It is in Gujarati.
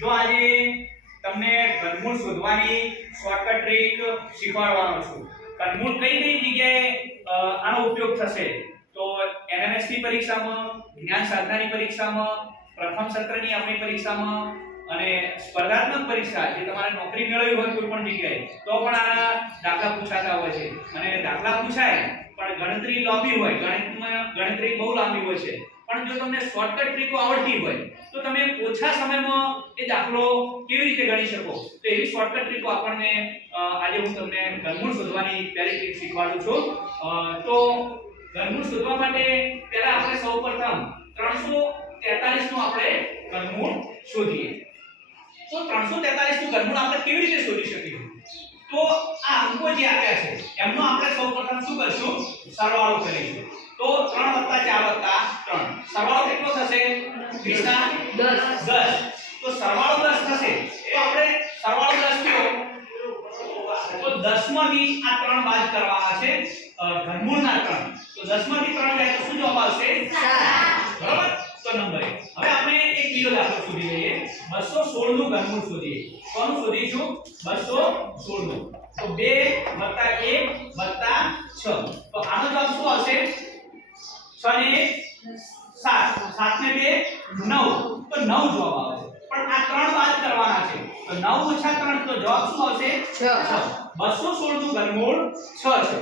જો આજે તમને ઘનમૂળ શોધવાની શોર્ટકટ ટ્રીક શીખવાડવાનો છું. ઘનમૂળ કઈ કઈ જગ્યાએ આનો ઉપયોગ થશે? તો એનએમએસની પરીક્ષામાં, જ્ઞાન સાધનાની પરીક્ષામાં, પ્રથમ સત્રની આપણી પરીક્ષામાં અને સ્પર્ધાત્મક પરીક્ષા જે તમારે નોકરી મેળવી હોય કોઈ પણ જગ્યાએ, તો પણ આના દાખલા પૂછાતા હોય છે. અને દાખલા પૂછાય, પણ ગણતરી લાંબી હોય, ગણિતમાં ગણતરી બહુ લાંબી હોય છે. પણ જો તમને શોર્ટકટ ટ્રીકો આવડતી હોય, તો તમે ઓછા સમયમાં એ દાખલો કેવી રીતે ગણી શકો? તો એવી શોર્ટકટ ટ્રીકો આપણને આજે હું તમને ઘનમૂળ શોધવાની પહેલી ટ્રીક શીખવાડું છું. તો ઘનમૂળ શોધવા માટે પહેલા આપણે સૌપ્રથમ 343 નું આપણે ઘનમૂળ શોધીએ. તો 343 નું ઘનમૂળ આપણે કેવી રીતે શોધી શકીએ? તો આ અંકો જે આપ્યા છે, એમનો આપણે સૌપ્રથમ શું કરશું? સરવાળો કરીશું. તો 3 4 3 સરવાળો કેટલો થશે? ક્રિષ્ના દસ. 10 તો સરવાળો 10 થશે. તો આપણે સરવાળો 10 થયો. તો 10 માંથી આ ત્રણ બાદ કરવાના છે ઘનમૂળના ત્રણ. તો 10 માંથી ત્રણ જાય તો શું જવાબ આવશે? 7 બરાબર? તો નંબર 1 હવે આપણે એક બીજો દાખલો શોધી લઈએ. 216 નું ઘનમૂળ શોધીએ. કોનું શોધીશું? 216 નું તો 2 1 6 તો આનો જવાબ શું આવશે? 6 ને 7 7 ને 2 9 તો નવ જવાબ આવે છે. પણ આ ત્રણ બાદ કરવાના છે. તો નવ ઓછા ત્રણ તો જવાબ શું આવશે? છ. 216 નું ઘનમૂળ છ છે.